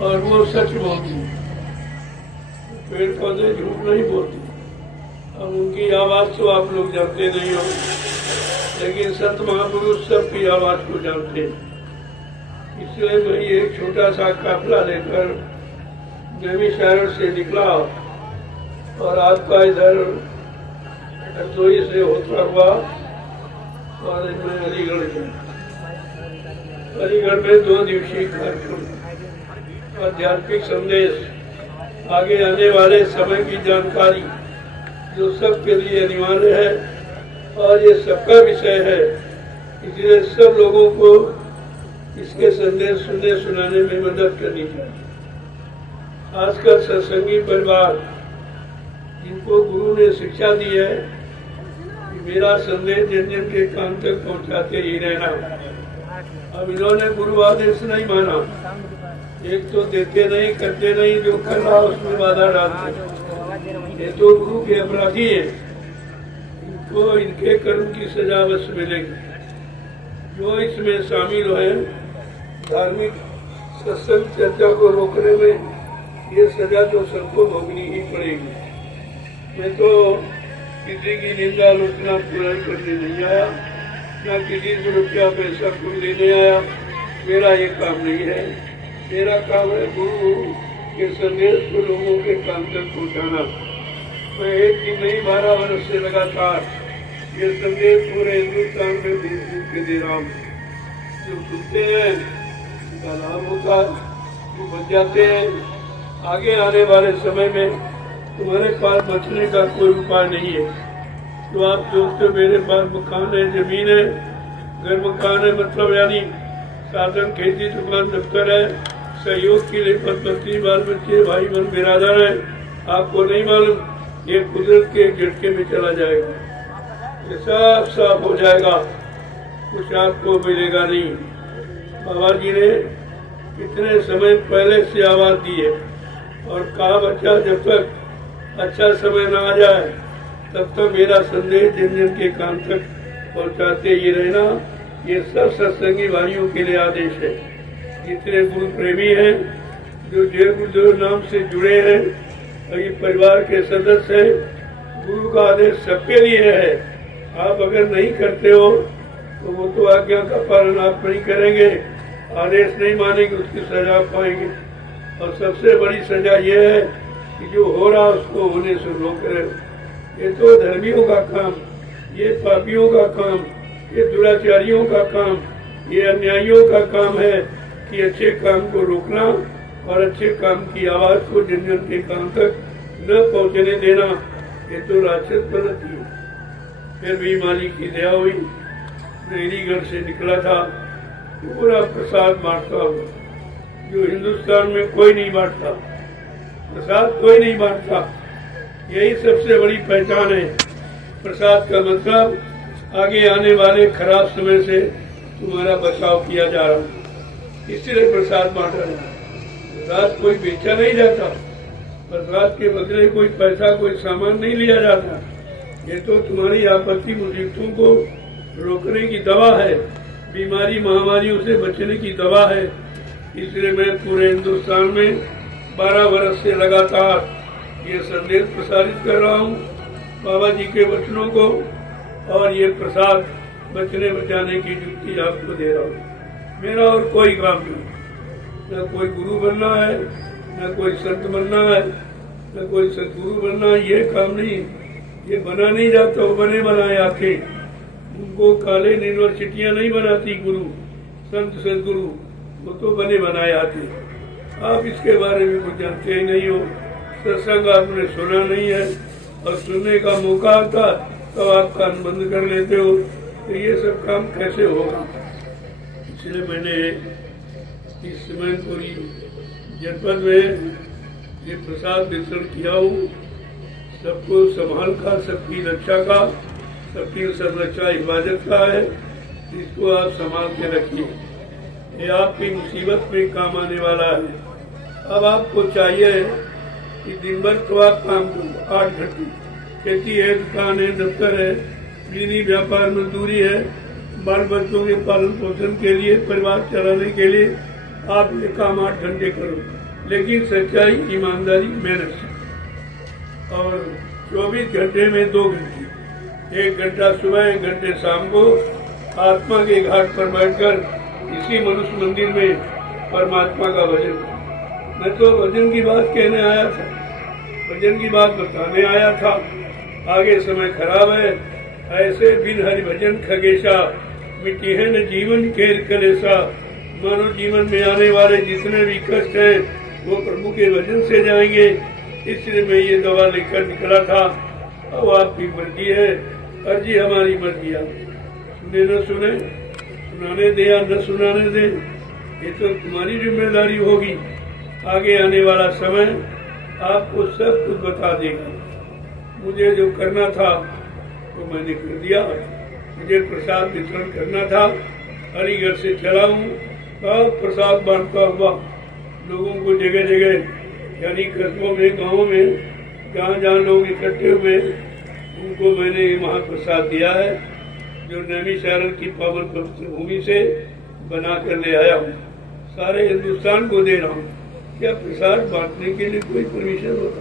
और वो सच बोलती है। पेड़ पौधे झूठ नहीं बोलते। अब उनकी आवाज तो आप लोग जानते नहीं हो, लेकिन संत महापुरुष सबकी आवाज को जानते हैं। इसलिए मैं एक छोटा सा काफिला लेकर नैमिषारण्य से निकला और आपका इधर हरदोई से होता हुआ और मैं अलीगढ़ गया। अलीगढ़ में 2 दिवसीय कार्यक्रम, आध्यात्मिक संदेश, आगे आने वाले समय की जानकारी जो सबके लिए अनिवार्य है और ये सबका विषय है। इसलिए सब लोगों को इसके संदेश सुनने सुनाने में मदद करनी चाहिए। खासकर सत्संगी परिवार जिनको गुरु ने शिक्षा दी है कि मेरा संदेश जन जन के कान तक पहुंचाते ही रहना। अब इन्होंने गुरु आदेश नहीं माना, एक तो देते नहीं, करते नहीं, जो कर रहा उसमें बाधा डालते। ये तो गुरु के अपराधी है, इनको इनके कर्म की सजा अवश्य मिलेगी। जो इसमें शामिल है धार्मिक सत्संग चर्चा को रोकने में, ये सजा तो सबको भोगनी ही पड़ेगी। मैं तो किसी की निंदा आलोचना पूरा करने नहीं आया, न किसी से रुपया पैसा कुछ लेने आया। मेरा ये काम नहीं है। मेरा काम है गुरु के संदेश को लोगों के काम तक पहुँचाना। मैं एक दिन नहीं 12 वर्ष से लगातार ये संदेश पूरे हिंदुस्तान में घूम के दे रहा हूँ। जो सुनते हैं उनका लाभ होता है, जो बच जाते हैं। आगे आने वाले समय में तुम्हारे पास बचने का कोई उपाय नहीं है। तो आप सोचते मेरे पास मकान है, जमीन है, घर मकान है, मतलब यानी साधन, खेती, दुकान, दफ्तर है, सहयोग के लिए पत्नी, बाल बच्चे, भाई बहन, बिरादर है। आपको नहीं मालूम ये कुदरत के झटके में चला जाएगा, ये सब साफ हो जाएगा, कुछ आपको मिलेगा नहीं। बाबा जी ने कितने समय पहले से आवाज दी है और कहा बच्चा जब तक अच्छा समय न आ जाए तब तक मेरा संदेश जन जन के कान तक पहुंचाते ही रहना। ये सब सत्संगी भाइयों के लिए आदेश है। जितने गुरु प्रेमी हैं, जो जय गुरुदेव नाम से जुड़े हैं और ये परिवार के सदस्य हैं, गुरु का आदेश सबके लिए है। आप अगर नहीं करते हो तो वो तो आज्ञा का पालन आप नहीं करेंगे, आदेश नहीं मानेंगे, उसकी सजा पाएंगे। और सबसे बड़ी सजा ये है कि जो हो रहा उसको होने से रोक रहे। ये तो धर्मियों का काम, ये पापियों का काम, ये दुराचारियों का काम, ये अन्यायियों का काम है कि अच्छे काम को रोकना और अच्छे काम की आवाज को जन जन के कान तक न पहुंचने देना। ये तो राक्षस प्रवृत्ति है। फिर भी मालिक की दया हुई, नैनीगढ़ से निकला था, पूरा प्रसाद बांटता हुआ, जो हिंदुस्तान में कोई नहीं बांटता, प्रसाद कोई नहीं बांटता। यही सबसे बड़ी पहचान है। प्रसाद का मतलब आगे आने वाले खराब समय से तुम्हारा बचाव किया जा रहा है, इसलिए प्रसाद बांटा रहा है। प्रसाद कोई बेचा नहीं जाता, प्रसाद के बदले कोई पैसा, कोई सामान नहीं लिया जाता। ये तो तुम्हारी आपत्ति मुसीबतों को रोकने की दवा है, बीमारी महामारियों से बचने की दवा है। इसलिए मैं पूरे हिंदुस्तान में 12 वर्ष से लगातार ये संदेश प्रसारित कर रहा हूँ बाबा जी के वचनों को, और ये प्रसाद बचने बचाने की युक्ति आपको दे रहा हूँ। मेरा और कोई काम नहीं, न कोई गुरु बनना है, न कोई संत बनना है, न कोई सदगुरु बनना है। ये काम नहीं, ये बना नहीं जाता, वो बने बनाए आते। उनको काले यूनिवर्सिटियाँ नहीं बनाती गुरु, संत सदगुरु, वो तो बने बनाए आते। आप इसके बारे में कुछ जानते ही नहीं हो, सत्संग आपने सुना नहीं है, और सुनने का मौका आता तो आप कान बंद कर लेते हो। तो ये सब काम कैसे होगा? इसलिए मैंने इस मैनपुरी जनपद में ये प्रसाद वितरण किया हूँ। सबको संभाल का, सबकी रक्षा का, सबकी संरक्षा हिफाजत का है, इसको आप संभाल के रखिए। ये आपकी मुसीबत में काम आने वाला है। अब आपको चाहिए कि दिन भर तो आप काम करो, 8 घंटे, खेती है, दुकान है, दफ्तर है, बिजली, व्यापार, मजदूरी है, बाल बच्चों के पालन पोषण के लिए, परिवार चलाने के लिए आप ये काम 8 घंटे करो। लेकिन सच्चाई, ईमानदारी, मेहनत से। और 24 घंटे में 2 घंटे, 1 घंटा सुबह, 1 घंटे शाम को आत्मा के घाट पर बैठकर इसी मनुष्य मंदिर में परमात्मा का भजन। मैं तो भजन की बात कहने आया था, भजन की बात बताने आया था। आगे समय खराब है, ऐसे बिन हरि भजन खगेशा, मिट्टी है न जीवन खेर कलेसा। मानो जीवन में आने वाले जितने भी कष्ट हैं वो प्रभु के भजन से जाएंगे। इसलिए मैं ये दवा लेकर निकला था। अब आपकी मर्जी है, अर्जी हमारी मर्जी है। सुने न सुने, सुनाने दे या न सुनाने दे, ये तो तुम्हारी जिम्मेदारी होगी। आगे आने वाला समय आपको सब कुछ बता देगा। मुझे जो करना था वो मैंने कर दिया। मुझे प्रसाद वितरण करना था, हरिघर से चला हूँ, प्रसाद बांटता हुआ लोगों को जगह जगह, यानी कस्बों में, गाँव में, जहाँ जहाँ लोग इकट्ठे हुए उनको मैंने महाप्रसाद दिया है, जो नैमिषारण्य की पावन पवित्र भूमि से बना कर ले आया हूँ। सारे हिंदुस्तान को दे रहा हूँ। क्या प्रसाद बांटने के लिए कोई परमिशन होता?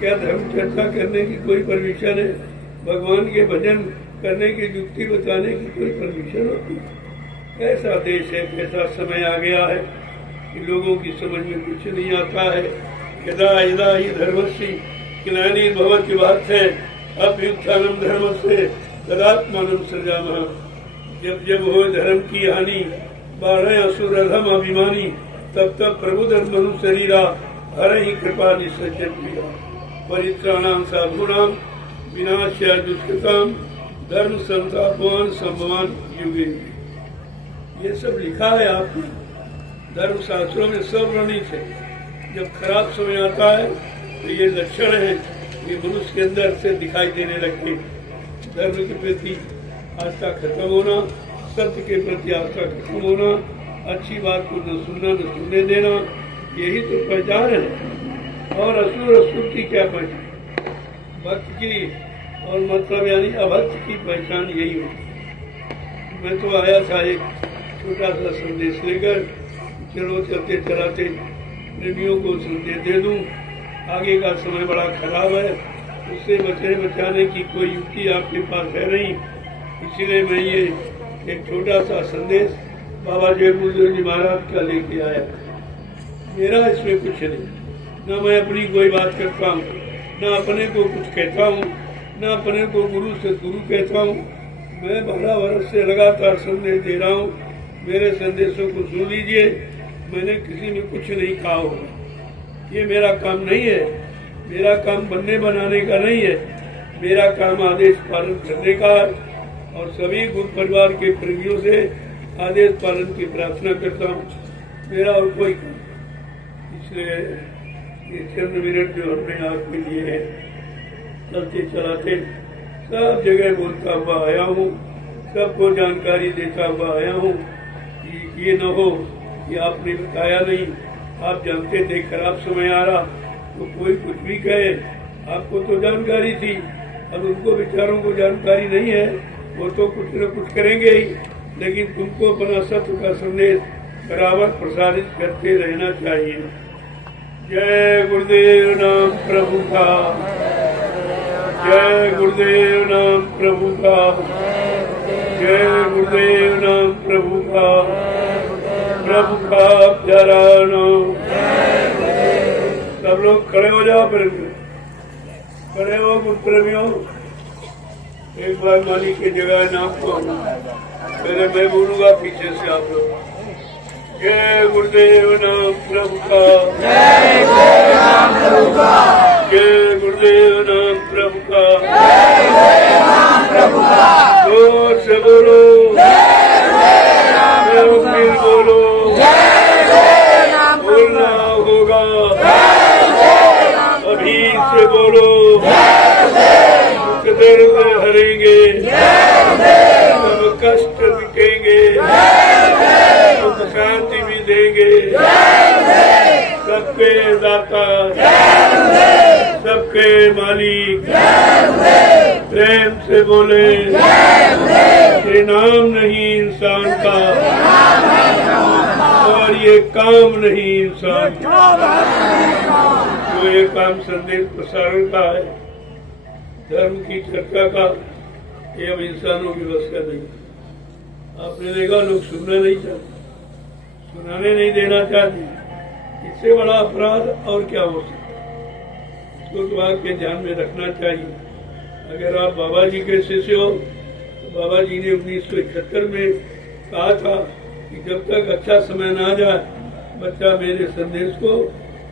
क्या धर्म चर्चा करने की कोई परमिशन है? भगवान के भजन करने की युक्ति बताने की कोई परमिशन होती? कैसा देश है, कैसा समय आ गया है कि लोगों की समझ में कुछ नहीं आता है। यदा यदा ही धर्मस्य ग्लानिर्भवति भारते अभ्युत्थानम धर्मस्य तदात्मानं सृजामः। जब जब हो धर्म की हानि, बाढ़े असुर अधम अभिमानी, तब तब प्रभु धर्म मनु शरीरा, हरे ही कृपा निसज्जन प्रिया। परित्राणाम साधूनाम विनाश्य दुष्कृताम, धर्म संस्थापन संभवान युगे। ये सब लिखा है आपने धर्म शास्त्रों में, सब वर्णित है। जब खराब समय आता है तो ये लक्षण है, ये मनुष्य के अंदर से दिखाई देने लगते। धर्म के प्रति आस्था खत्म होना, सत्य के प्रति आस्था खत्म होना, अच्छी बात को न सुनना, न सुनने देना, यही तो पहचान है। और असुर असुर की क्या पहचान? भक्त की और मतलब यानी अभक्त की पहचान यही होती। मैं तो आया था एक छोटा सा संदेश लेकर, चलो चलते चलाते प्रेमियों को संदेश दे दूं। आगे का समय बड़ा खराब है, उससे बचाने की कोई युक्ति आपके पास है नहीं। इसीलिए मैं ये एक छोटा सा संदेश बाबा जयपुर जी महाराज का लेके आया। मेरा इसमें कुछ नहीं, न मैं अपनी कोई बात करता हूँ, न अपने को कुछ कहता हूँ, न अपने को गुरु से गुरु कहता हूँ। मैं 12 वर्ष से लगातार संदेश दे रहा हूँ। मेरे संदेशों को सुन लीजिए। मैंने किसी में कुछ नहीं कहा होगा। ये मेरा काम नहीं है, मेरा काम बनने बनाने का नहीं है। मेरा काम आदेश पालन करने का है और सभी गुरु परिवार के प्रेमियों से आदेश पालन की प्रार्थना करता हूँ। मेरा और कोई काम। इसलिए ये चंद मिनट जो हमने आपके लिए है, चलते चलाते सब जगह बोलता हुआ आया हूँ, सबको जानकारी देता हुआ आया हूँ कि ये न हो कि आपने बताया नहीं, आप जानते थे खराब समय आ रहा तो कोई कुछ भी कहे। आपको तो जानकारी थी, अब उनको बेचारों को जानकारी नहीं है, वो तो कुछ न कुछ करेंगे ही, लेकिन तुमको अपना सत्य का संदेश बराबर प्रसारित करते रहना चाहिए। जय गुरुदेव नाम प्रभु का, जय गुरुदेव नाम प्रभु का, जय गुरुदेव नाम प्रभु का, प्रभु का प्यारा नाम। सब लोग खड़े हो जाओ, फिर खड़े हो गुरु प्रेमियों। एक बार मालिक की जगह नाम को पहले मैं बोलूंगा, पीछे से आप लोग। जय गुरुदेव नाम प्रभु का, जय गुरुदेव नाम प्रभु का, जय गुरुदेव नाम प्रभु का, जय गुरुदेव नाम प्रभु का। जोर से बोलो, जय गुरुदेव नाम प्रभु का, फिर बोलो, जय गुरुदेव नाम बोलना होगा, जय गुरुदेव नाम अभी से बोलो, जय गुरुदेव दुख दर्द हरेंगे, जय गुरुदेव सब कष्ट मिटेंगे, जय गुरुदेव सुख शांति भी देंगे, जय गुरुदेव सबके दाता, जय गुरुदेव सबके मालिक, जय गुरुदेव प्रेम से बोले, जय गुरुदेव। नाम नहीं इंसान का, और ये काम नहीं इंसान, जो ये काम संदेश प्रसारण का है, धर्म की चर्चा का, ये अब इंसानों की बस का नहीं। आपने देखा लोग सुनना नहीं चाहते, सुनाने नहीं देना चाहते। इससे बड़ा अपराध और क्या हो सकता है? इसको तो आपके ध्यान में रखना चाहिए। अगर आप बाबा जी के शिष्य हो तो बाबा जी ने 1971 में कहा था कि जब तक अच्छा समय ना जाए, बच्चा मेरे संदेश को,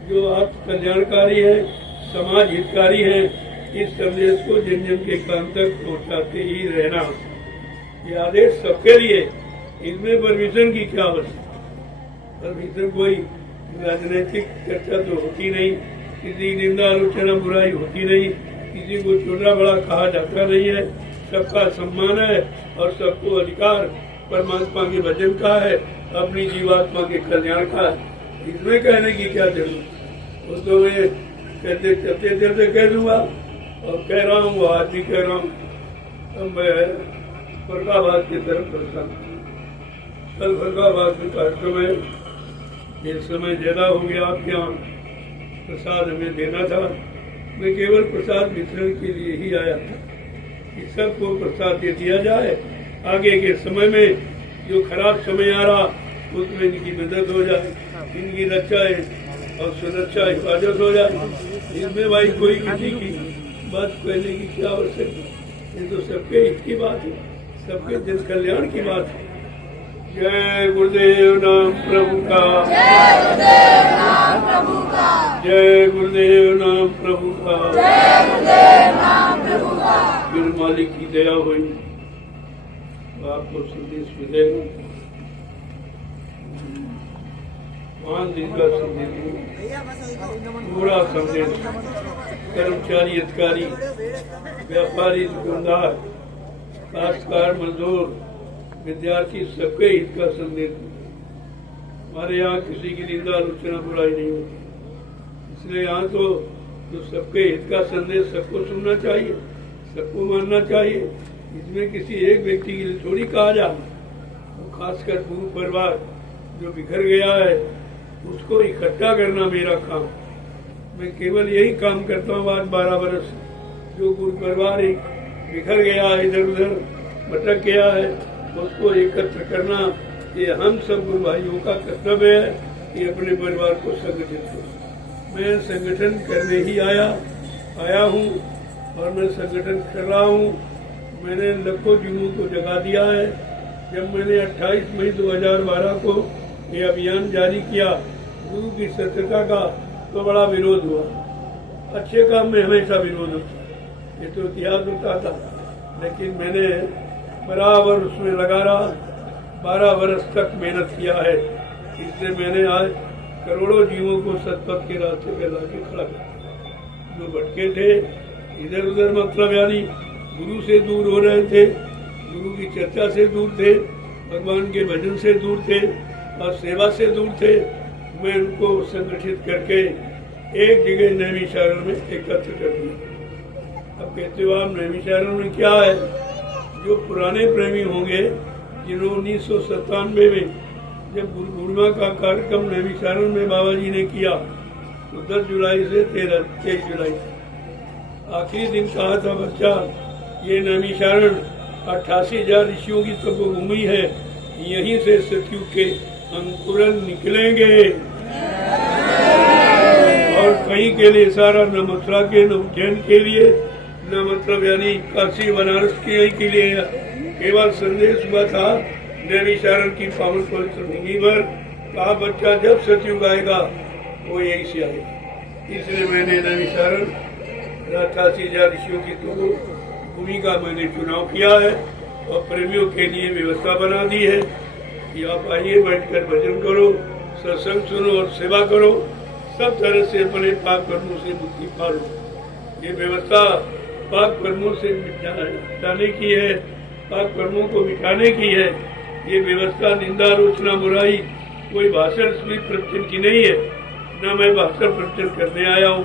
जो आप कल्याणकारी है, समाज हितकारी है, इस संदेश को जन जन के कान तक पहुंचाते ही रहना। ये आदेश सबके लिए, इसमें परमिशन की क्या आवश्यकता? परमिशन कोई राजनीतिक चर्चा तो होती नहीं, किसी निंदा आलोचना बुराई होती नहीं, किसी को छोटा बड़ा कहा जाता नहीं है। सबका सम्मान है और सबको अधिकार परमात्मा के भजन का है, अपनी जीवात्मा के कल्याण का है। इसमें कहने की क्या जरूरत? वो तो मैं कहते चलते चलते कह दूंगा और कह रहा हूँ, आज भी कह रहा हूँ। अब मैं फरकाबाद की तरफ बढ़ता हूँ। कल फरकाबाद में कार्यक्रम है, ये समय ज्यादा हो गया, आपके यहाँ प्रसाद हमें देना था। मैं केवल प्रसाद वितरण के लिए ही आया था कि सबको प्रसाद दे दिया जाए, आगे के समय में जो खराब समय आ रहा उसमें इनकी मदद हो जाए, इनकी रक्षा और सुरक्षा हिफाजत हो जाए। इसमें भाई कोई किसी की बात कहने की क्या आवश्यकता? ये तो सबके हित की बात है, सबके जन कल्याण की बात है। जय गुरुदेव नाम प्रभु का, जय गुरुदेव नाम प्रभु का, जय गुरुदेव नाम प्रभु का, जय गुरुदेव नाम प्रभु का। फिर मालिक की दया हुई, आपको संदेश मिलेगा। 5 दिन का संदेश, पूरा संदेश, कर्मचारी, अधिकारी, व्यापारी, दुकानदार, काश्तकार, मजदूर, विद्यार्थी, सबके हित का संदेश। हमारे यहाँ किसी की निंदा आलोचना बुराई नहीं होती, इसलिए यहाँ तो जो सबके हित का संदेश सबको सुनना चाहिए, सबको मानना चाहिए। इसमें किसी एक व्यक्ति के लिए थोड़ी कहा जा, तो खासकर गुरु परिवार जो बिखर गया है उसको इकट्ठा करना मेरा काम। मैं केवल यही काम करता हूँ आज 12 वर्ष। जो गुरु परिवार बिखर गया है, इधर उधर भटक गया है, उसको एकत्र करना ये हम सब गुरु भाइयों का कर्तव्य है कि अपने परिवार को संगठित करो। मैं संगठन करने ही आया हूँ और मैं संगठन कर रहा हूँ। मैंने लाखों जीवों को जगा दिया है। जब मैंने 28 मई 2012 को ये अभियान जारी किया गुरु की सत्यता का, तो बड़ा विरोध हुआ। अच्छे काम में हमेशा विरोध होता, ये तो इतिहास बताता, लेकिन मैंने बराबर उसमें लगा रहा। 12 वर्ष तक मेहनत किया है, इससे मैंने आज करोड़ों जीवों को सतपथ के रास्ते पे लाके खड़ा किया। जो भटके थे इधर उधर, मतलब यानी गुरु से दूर हो रहे थे, गुरु की चर्चा से दूर थे, भगवान के भजन से दूर थे और सेवा से दूर थे, मैं उनको संगठित करके एक जगह नैमिषारण्य में एकत्र कर दिया। अब कहते हो आप नैमिषारण्य में क्या है? जो पुराने प्रेमी होंगे जिन्होंने 1997 में जब गुरु पूर्णिमा का कार्यक्रम नैमिषारण्य में बाबा जी ने किया, तो 10 जुलाई से 23 जुलाई आखिरी दिन कहा था बच्चा, ये नैमिषारण्य 88,000 ऋषियों की तपोभूमि है, यहीं से सतयुग के अंकुरन निकलेंगे और कहीं के लिए सारा, न मथुरा के न उज्जैन के लिए, न मतलब यानी काशी बनारस के लिए केवल संदेश हुआ था नैमिषारण्य की पावन पवित्र भूमि पर। कहा बच्चा जब सतयुग आएगा वो यहीं से आएगा। इसलिए मैंने नैमिषारण्य 88,000 ऋषियों की तो भूमि का मैंने चुनाव किया है और प्रेमियों के लिए व्यवस्था बना दी है कि आप आइए, बैठकर भजन करो, सत्संग सुनो और सेवा करो, सब तरह से अपने पाप कर्मों से मुक्ति पालो। ये व्यवस्था पाप कर्मों से मिटाने की है, पाप कर्मों को मिटाने की है। ये व्यवस्था निंदा आलोचना बुराई कोई भाषण प्रवचन की नहीं है, न मैं भाषण प्रवचन करने आया हूँ।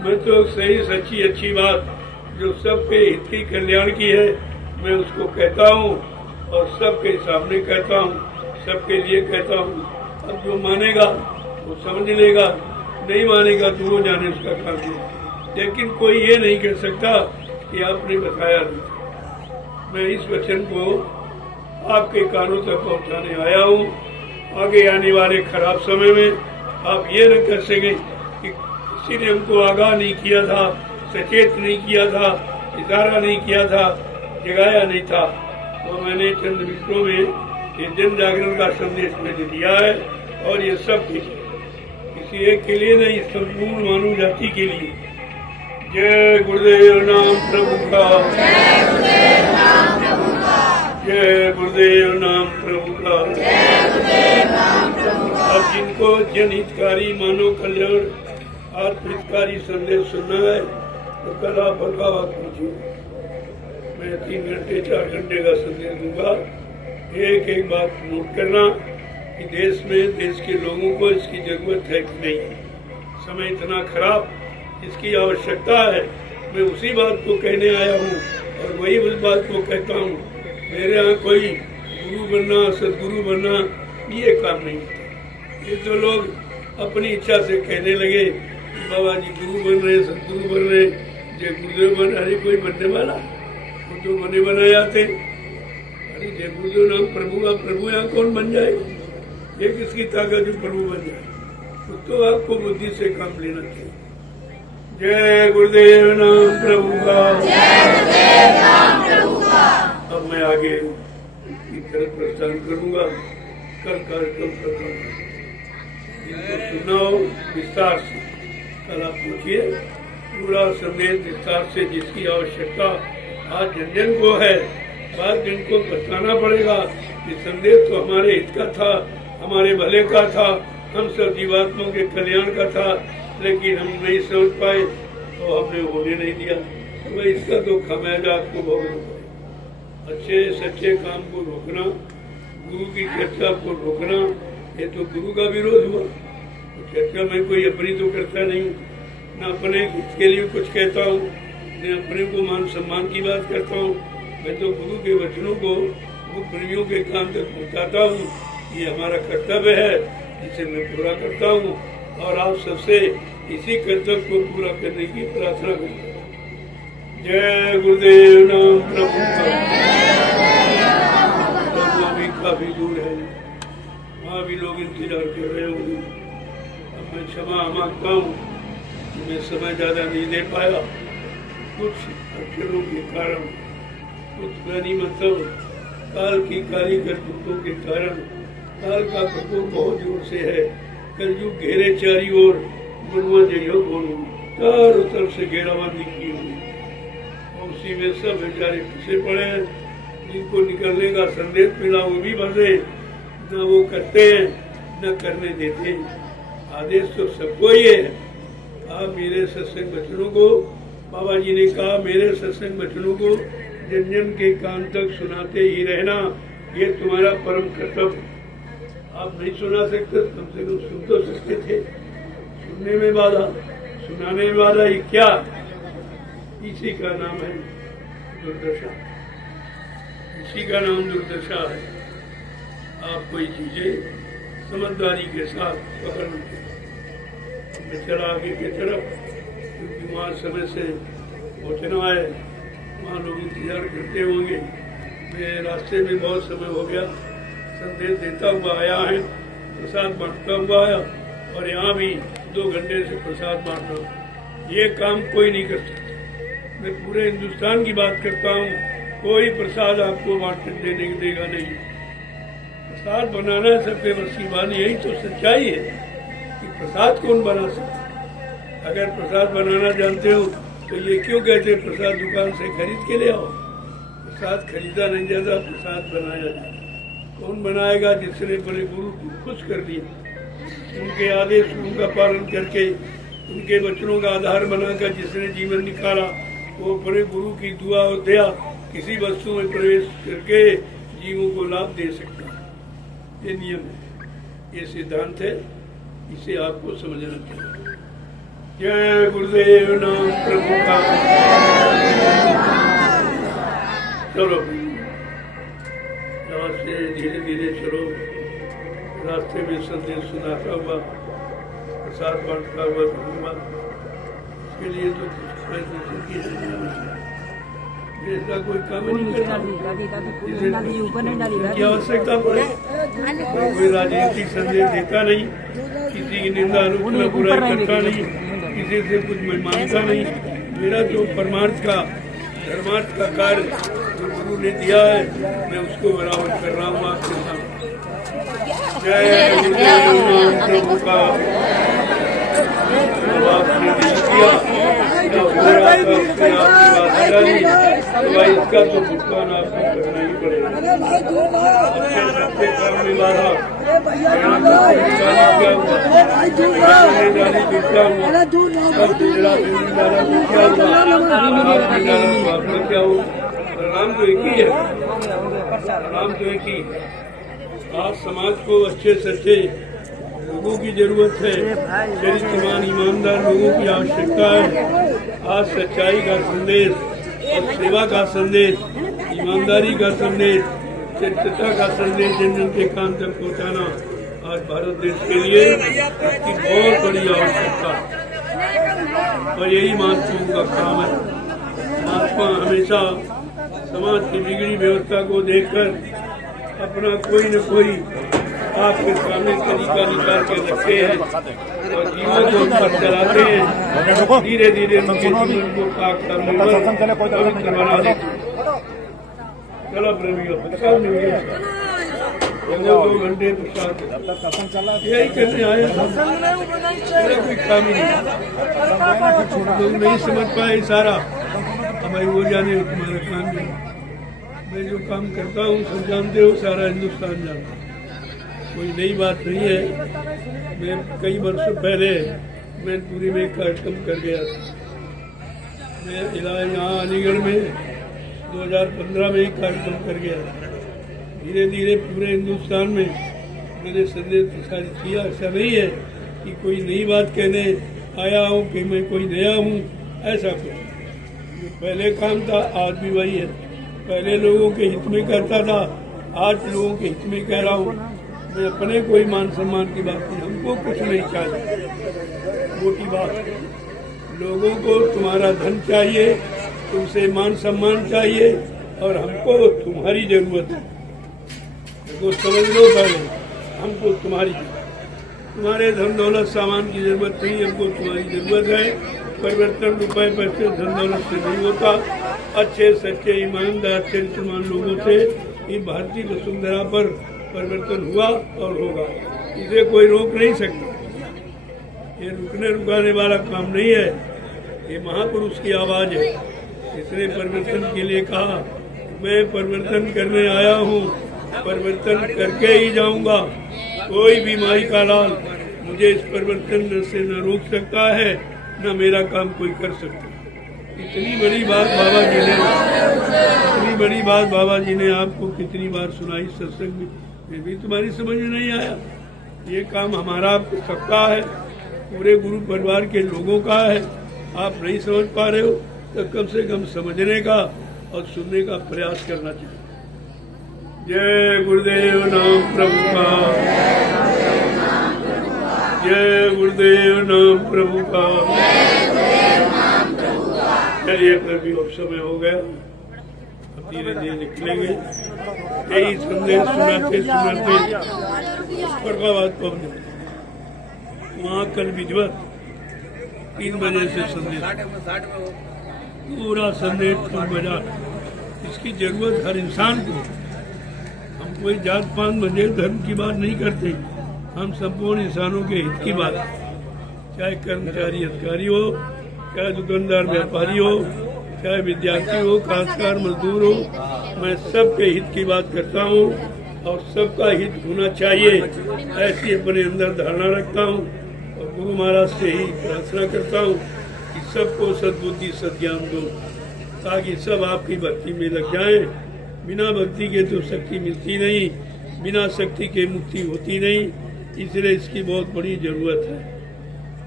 मैं तो सही सच्ची अच्छी बात जो सबके हित की कल्याण की है मैं उसको कहता हूँ और सबके सामने कहता हूँ, सबके लिए कहता हूँ। अब जो मानेगा वो समझ लेगा, नहीं मानेगा तो वो जाने उसका काम है। लेकिन कोई ये नहीं कह सकता कि आपने बताया नहीं। मैं इस वचन को आपके कानों तक पहुंचाने आया हूँ। आगे आने वाले खराब समय में आप ये न कर सके कि किसी ने हमको आगाह नहीं किया था, सचेत नहीं किया था, इशारा नहीं किया था, जगाया नहीं था। तो मैंने चंद मिनटों में ये जन जागरण का संदेश मैंने दिया है, और ये सब किसी एक के लिए नहीं, संपूर्ण मानव जाति के लिए। जय गुरुदेव नाम प्रभु का, जय गुरुदेव नाम प्रभु का, जय गुरुदेव नाम प्रभु का। जय गुरुदेव नाम प्रभु का। अब जिनको जनहितकारी मानव कल्याण आत्महितकारी संदेश सुनना है तो कल आप बरकावत कीजिए। मैं 3 घंटे 4 घंटे का संदेश दूंगा। एक एक बात नोट करना कि देश में देश के लोगों को इसकी जरूरत है कि नहीं। समय इतना खराब, इसकी आवश्यकता है। मैं उसी बात को कहने आया हूँ और वही उस बात को कहता हूँ। मेरे यहाँ कोई गुरु बनना, सदगुरु बनना ये काम नहीं होता। ये तो लोग अपनी इच्छा से कहने लगे कि बाबा जी गुरु बन रहे, सदगुरु बन रहे, जय गुरुदेव बन रहे। कोई बनने वाला वो तो बने बनाए आते। अरे जय गुरुदेव नाम प्रभु का, प्रभु यहाँ कौन बन जाएगा? ये किसकी ताकत जो प्रभु बन जाए? तो आपको बुद्धि से काम लेना चाहिए। जय गुरुदेव नाम प्रभु का, जय गुरुदेव नाम प्रभु का। अब मैं आगे की तरफ प्रस्थान करूंगा। कल कार्यक्रम करना जिनको सुनना हो विस्तार से कल आप पूछिए, पूरा संदेश विस्तार से, जिसकी आवश्यकता आज जन जन को है। बात जिनको बताना पड़ेगा कि संदेश तो हमारे हित का था, हमारे भले का था, हम सब जीवात्माओं के कल्याण का था, लेकिन हम नहीं समझ पाए तो हमने होने नहीं दिया। तो इसका तो खामियाजा आपको भोगना पड़ेगा। अच्छे सच्चे काम को रोकना, गुरु की चर्चा को रोकना, ये तो गुरु का विरोध हुआ। तो चर्चा में कोई अपनी तो करता नहीं, न अपने के लिए कुछ कहता हूँ, न अपने को मान सम्मान की बात करता हूँ। मैं तो गुरु के वचनों को वो प्रेमियों के काम तक पहुँचाता हूँ। ये हमारा कर्तव्य है, जिसे मैं पूरा करता हूँ और आप सबसे इसी कर्तव्य को पूरा करने की प्रार्थना करता हूँ। जय गुरुदेव नाम प्रभु का। अभी काफी दूर है, वहाँ भी लोग इंतजार कर रहे होंगे। अब मैं क्षमा मांगता हूँ कि मैं समय ज्यादा नहीं दे पाया, कुछ अक्षरों के कारण, कुछ ज्ञानी मतलब काल की काली करतूतों के कारण। काल का प्रकोप बहुत जोर से है। कलयुग घेरे चारी ओर, मनुआ जइयो बोलू, चारों तरफ से घेराबंदी की हुई। और उसी में सब बेचारे फंसे पड़े हैं। जिनको निकलने का संदेश मिला वो भी फंसे, न वो करते हैं न करने देते। आदेश तो सबको ही है। आप मेरे सत्संग वचनों को, बाबा जी ने कहा मेरे सत्संग वचनों को जन जन के कान तक सुनाते ही रहना, ये तुम्हारा परम कर्तव्य। आप नहीं सुना सकते, कम से कम सुन तो सकते थे। सुनने में बाधा, सुनाने में बाधा, ये क्या? इसी का नाम है दुर्दशा। इसी का नाम दुर्दशा है। आप कोई चीजें समझदारी के साथ पकड़ लेते। मैं चला आगे की तरफ, क्योंकि वहाँ समय से पहुँचना है, वहाँ लोग इंतजार करते होंगे। मैं रास्ते में बहुत समय हो गया, संदेश देता हुआ आया है, प्रसाद बांटता हुआ आया, और यहाँ भी 2 घंटे से प्रसाद बांट रहा हूँ। ये काम कोई नहीं कर सकता। मैं पूरे हिंदुस्तान की बात करता हूँ, कोई प्रसाद आपको बांट देने देगा नहीं। प्रसाद बनाना है सबके बस की बात। यही तो सच्चाई है कि प्रसाद कौन बना सकता। अगर प्रसाद बनाना जानते हो तो ये क्यों कहते प्रसाद दुकान से खरीद के ले आओ? प्रसाद खरीदा नहीं जाता, प्रसाद बनाया जाता। कौन बनाएगा? जिसने बड़े गुरु को खुश कर दिया, उनके आदेश उनका पालन करके, उनके वचनों का आधार बनाकर जिसने जीवन निकाला, वो बड़े गुरु की दुआ और दया किसी वस्तु में प्रवेश करके जीवों को लाभ दे सकता है। ये नियम है, ये सिद्धांत है, इसे आपको समझना चाहिए। जय गुरुदेव नाम प्रभु का। चलो यहाँ से धीरे धीरे चलो, रास्ते में संदेश सुनाता हुआ, प्रसाद बांटता हुआ रहूँगा। इसके लिए तो मैं दूसरे की ऐसा कोई काम नहीं करता। की आवश्यकता पड़े कोई राजनीतिक संदेश देता नहीं, किसी की निंदा आलोचना बुराई करता नहीं, किसी से कुछ मैं मांगता नहीं। मेरा जो परमार्थ का धर्मार्थ का कार्य जो गुरु ने दिया है, मैं उसको बराबर कर रहा हूँ आपके सामने। जय गुरुदेव प्रभु का। आपने किया इसका तो भुगतान आपको करना ही पड़ेगा। सबसे काम में बाधा क्या हो, नाम तो एक ही है, नाम तो एक ही। आज समाज को अच्छे सच्चे लोगों की जरूरत है, चरित्रवान ईमानदार लोगों की आवश्यकता है। आज सच्चाई का संदेश और सेवा का संदेश, ईमानदारी का संदेश, चरित्रता का संदेश जन जन के कान तक पहुँचाना आज भारत देश के लिए इसकी बहुत बड़ी आवश्यकता है और यही महात्माओं का काम है। महात्मा हमेशा समाज की बिगड़ी व्यवस्था को देखकर अपना कोई न कोई आपके सामने तरीका निकाल के रखते हैं और जीवन को पर चलाते हैं। धीरे धीरे उनके जीवन को पाक करने पवित्र बना देते हैं। चला प्रेमियों, प्रसाद मिल गया, 2 घंटे प्रसाद यही करने आए, कोई काम ही नहीं। लोग नहीं समझ पाए सारा, हमारी वो जाने तुम्हारा काम नहीं। मैं जो काम करता हूँ सब जानते हो, सारा हिंदुस्तान जानता है, कोई नई बात नहीं है। मैं कई वर्षों पहले मैनपुरी में कार्यक्रम कर गया था। मैं यहाँ अलीगढ़ में 2015 में कार्यक्रम कर गया था। धीरे धीरे पूरे हिंदुस्तान में मैंने संदेश प्रसारित किया। ऐसा नहीं है कि कोई नई बात कहने आया हूँ कि मैं कोई नया हूँ, ऐसा कुछ। जो पहले काम था आज भी वही है। पहले लोगों के हित में करता था, आज लोगों के हित में कह रहा हूँ। मैं अपने कोई मान सम्मान की बात नहीं, हमको कुछ नहीं चाहिए। मोटी बात, लोगों को तुम्हारा धन चाहिए, तुमसे मान सम्मान चाहिए और हमको तुम्हारी जरूरत है। तो समझ लो पहले, हमको तुम्हारे धन दौलत सामान की जरूरत नहीं, हमको तुम्हारी जरूरत है। परिवर्तन रुपए पैसे धन दौलत से नहीं होता, अच्छे सच्चे ईमानदार चरित्रवान लोगों से ये भारतीय वसुंधरा पर परिवर्तन हुआ और होगा। इसे कोई रोक नहीं सकता। ये रुकने रुकाने वाला काम नहीं है, ये महापुरुष की आवाज है। इसने परिवर्तन के लिए कहा, मैं परिवर्तन करने आया हूँ, परिवर्तन करके ही जाऊंगा। कोई भी माई का लाल मुझे इस परिवर्तन से न रोक सकता है, न मेरा काम कोई कर सकता। इतनी बड़ी बात बाबा जी ने आपको कितनी बार सुनाई सत्संग में, फिर भी तुम्हारी समझ में नहीं आया। ये काम हमारा सबका है, पूरे गुरु परिवार के लोगों का है। आप नहीं समझ पा रहे हो तो कम से कम समझने का और सुनने का प्रयास करना चाहिए। जय गुरुदेव नाम प्रभु का, जय गुरुदेव नाम प्रभु का। चलिए प्रभु, अब समय हो गया, अब धीरे धीरे निकलेंगे। यही संदेश सुनाते सुनाते फरकाबाद पहुंचे। वहाँ कल विधिवत 3 बजे से संदेश, पूरा संदेश 3 बजा। इसकी जरूरत हर इंसान को। हम कोई जात पात मजहब धर्म की बात नहीं करते, हम संपूर्ण इंसानों के हित की बात, चाहे कर्मचारी अधिकारी हो, चाहे दुकानदार व्यापारी हो, चाहे विद्यार्थी हो, काश्तकार मजदूर हो, मैं सबके हित की बात करता हूँ और सबका हित होना चाहिए, ऐसी अपने अंदर धारणा रखता हूँ। और गुरु महाराज से ही प्रार्थना करता हूँ कि सबको सद्बुद्धि सद्ज्ञान दो, ताकि सब आपकी भक्ति में लग जाएं। बिना भक्ति के तो शक्ति मिलती नहीं, बिना शक्ति के मुक्ति होती नहीं, इसलिए इसकी बहुत बड़ी जरूरत है।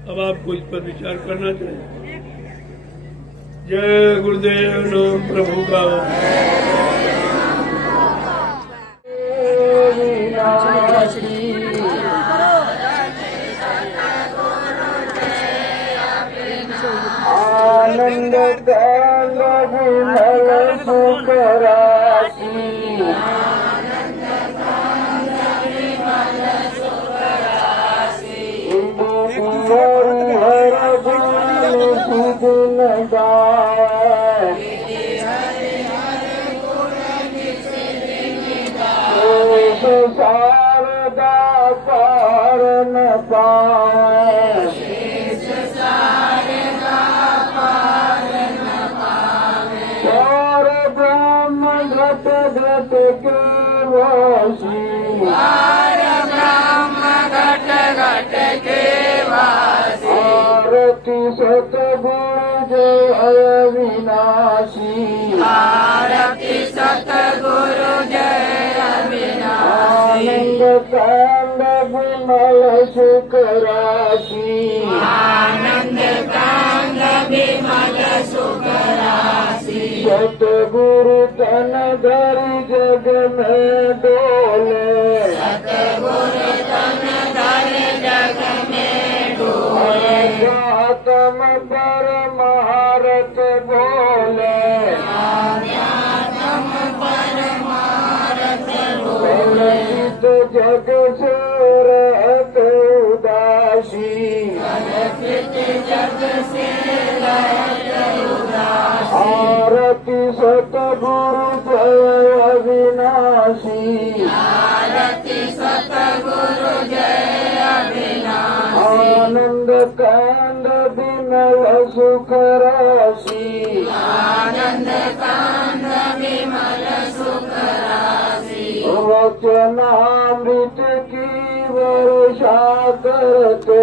अब आपको इस पर विचार करना चाहिए। जय गुरुदेव नाम प्रभु का। श्री कांद विमल सुख राशि हर गुण सुदिन गाए शारदा कारण पाए और ब्रह्म घट घट के वासी आरती सतगुरु जय अविनाशी आनंद कांद विमल सुख राशि सतगुरु तन धरि जग में डोले आत्म पर महारत बोले कलंकित जग से रहत उदासी आरती सतगुरु जय अविनाशी आनंद कांद विमल सुख राशि वचनामृत की वर्षा करते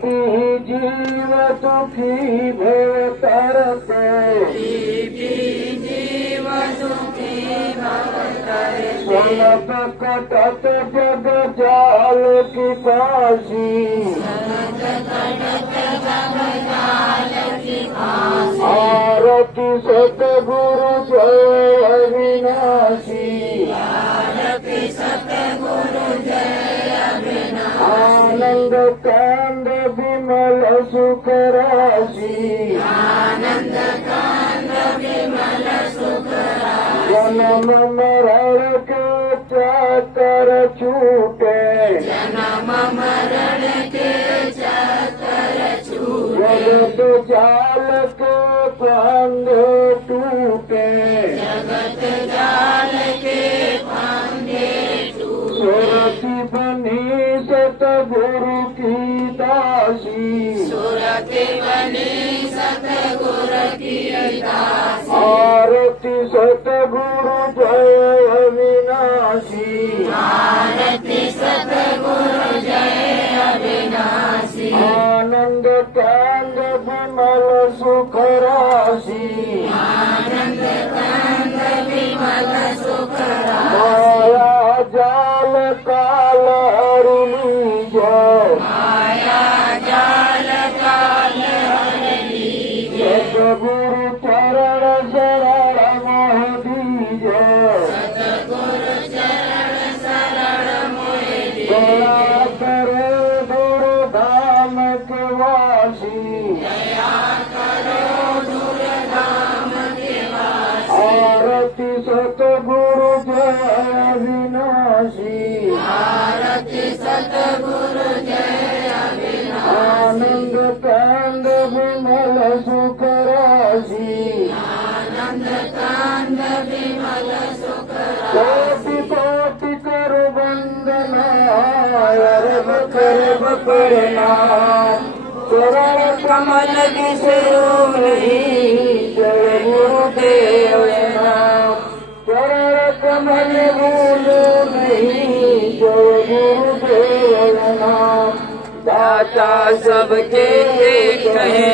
पीती जीव दुखी भव तरते सुलभ कटत जग जाल की फांसी आरती सतगुरु जय अविनाशी आनंद कांद विमल सुख राशि जन्म मरण के चक्कर छूटे जगत जाल के फंदे टूटे सुरति बनी सतगुरु की दासी आरती सतगुरु जय अविनाशी आनंद कांद विमल सुख राशि माया जाल काल हरि जय सतगुरु चरण शरण मोह दीजय दया करे गुरु धाम के वासी आरती सतगुरु जय अविनाशी आनंद कांद विमल सुख राशि कोटि कोटि करु वंदना अरब करब प्रणाम चरण कमल बिसरो नहीं जय गुरुदेव नाम चरण कमल भूलो नहीं जय गुरुदेव नाम दाता सबके कहे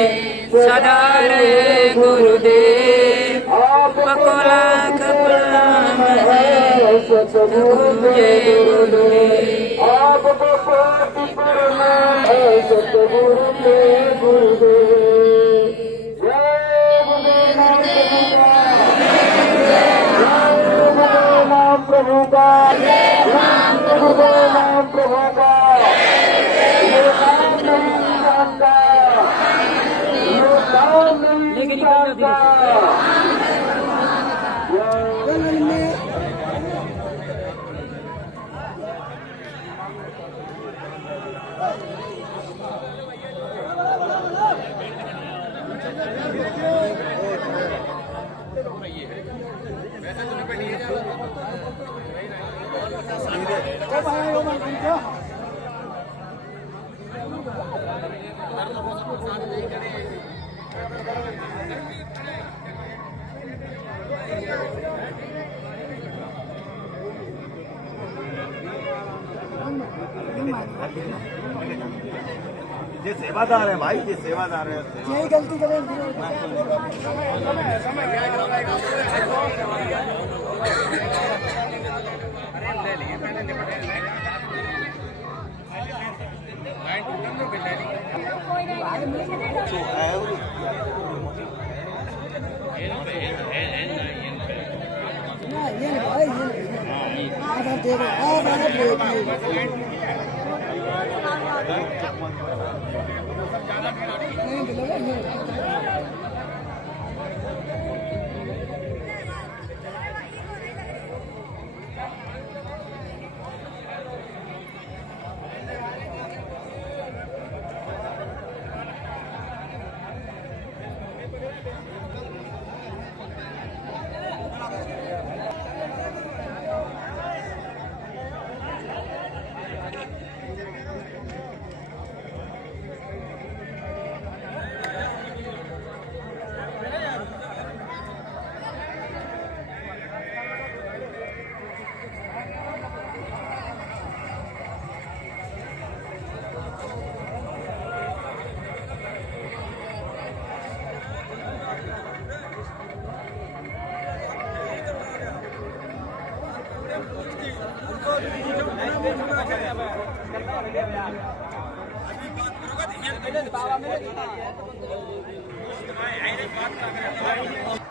सदा रहे गुरुदेव आपको लाख प्रणाम है सतगुरु जय गुरुदेव आपको कोटि प्रणाम है सतगुरु जय गुरुदेव जय गुरुदेव नाम प्रभु का जय नाम प्रभु का ये सेवादार है भाई, ये सेवादार है। यही गलती करें ये भाई ये आधा दे दो आधा दे नहीं दिला ये अभी बात करोगे